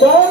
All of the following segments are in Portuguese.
Don't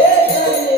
Ei, ei, ei.